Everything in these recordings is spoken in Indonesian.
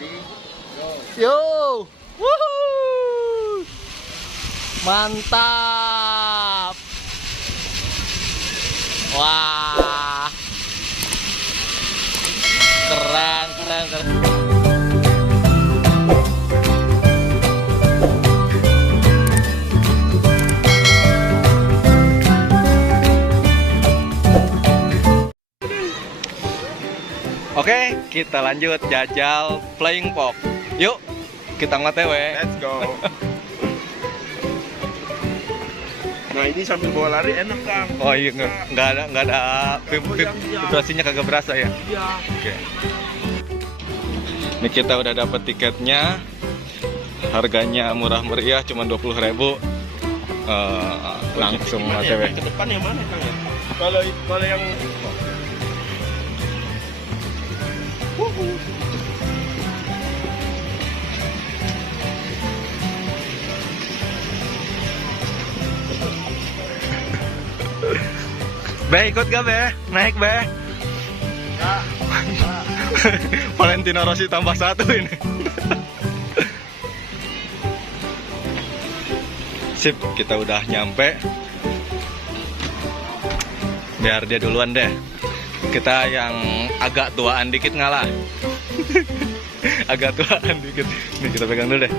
Yo, wuhu, mantap. Wah, keren, keren, keren. Oke, kita lanjut jajal Flying Fox. Yuk, kita nge-TW. Let's go. Nah ini sambil bawa lari enak Kang. Oh iya, nggak ada vibrasinya kagak berasa ya? Iya. Oke. Ini kita udah dapat tiketnya. Harganya murah meriah, cuma 20.000. Langsung Gimana OTW. ya? Ke depan yang mana Kang ya? Kalau yang Be, ikut gak Be? Naik Be? Valentino Rossi tambah 1 ini. Sip, kita udah nyampe. Biar dia duluan deh. Kita yang agak tuaan dikit ngalah. Agak tuaan dikit. Nih kita pegang dulu deh.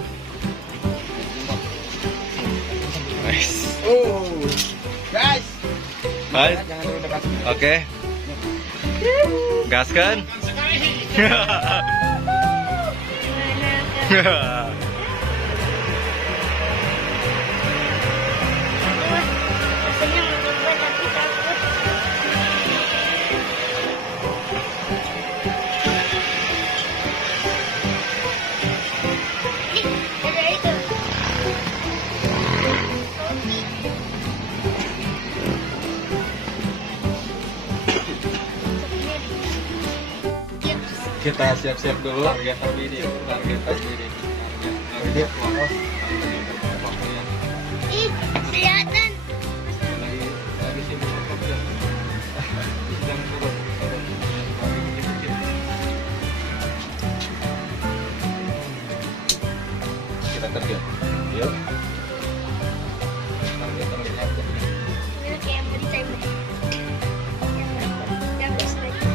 Nice. oh guys. Hai. Jangan terlalu dekat. Oke. Gaskan. Rasanya mencoba tapi takut. Ih, ada itu. Kita siap-siap dulu. Target ini. Ih, kelihatan. Kita target. Yuk. Ini kayak berita ini. Yang best lagi.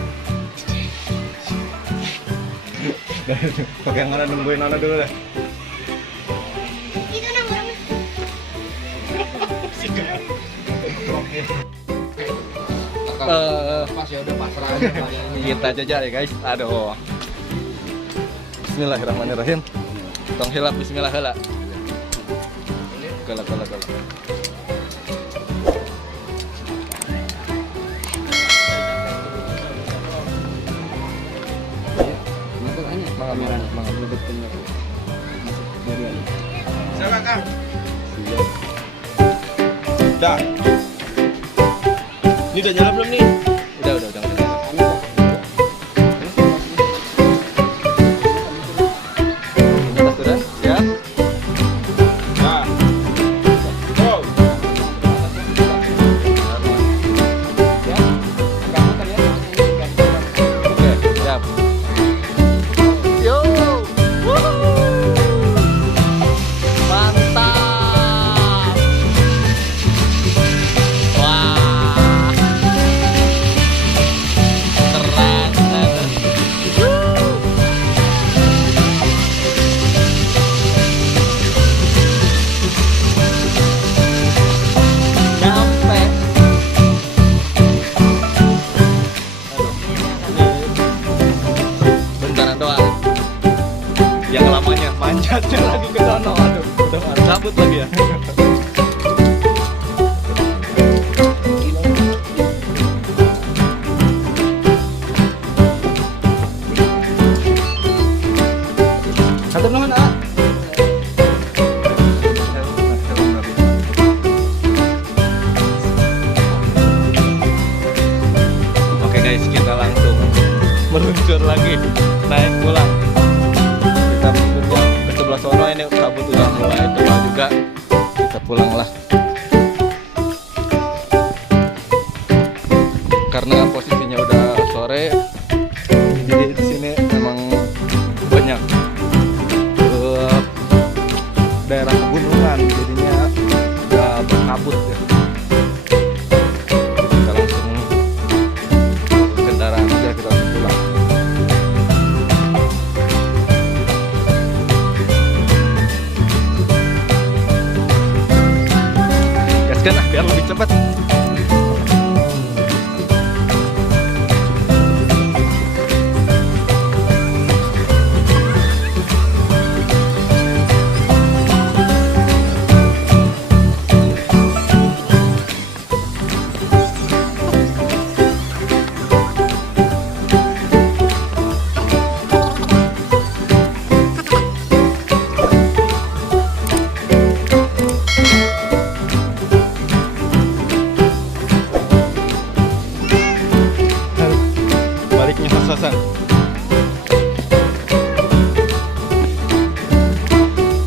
Pakai yang mana nungguin Nona dulu deh. Itu nomornya. Pas ya udah pasrah aja Kita jajal ya guys. Aduh. Bismillahirrahmanirrahim. Tong hilap bismillah heula. Kala. Siapa Kang? Udah. Ini udah nyala belum nih? Udah. Sudah? Ya. Nah. Go. Oke, siap. Yo. Mantap. Wah. Keren. Nyampe. Bentaran doang. Yang lamanya manjatnya lagi ke sono. Aduh, udah cabut lagi ya. Satu nuhun, A. Oke guys, kita langsung meluncur lagi, naik pulang. Kita meluncur ke sebelah sono, ini kabut udah mulai tebal juga. Kita pulang lah. Karena posisinya udah sore, jadi di sini emang banyak banyak ke daerah pegunungan, jadinya udah berkabut ya. Jadi kita langsung kendaraan aja, kita langsung pulang. Gaskan lah biar lebih cepat.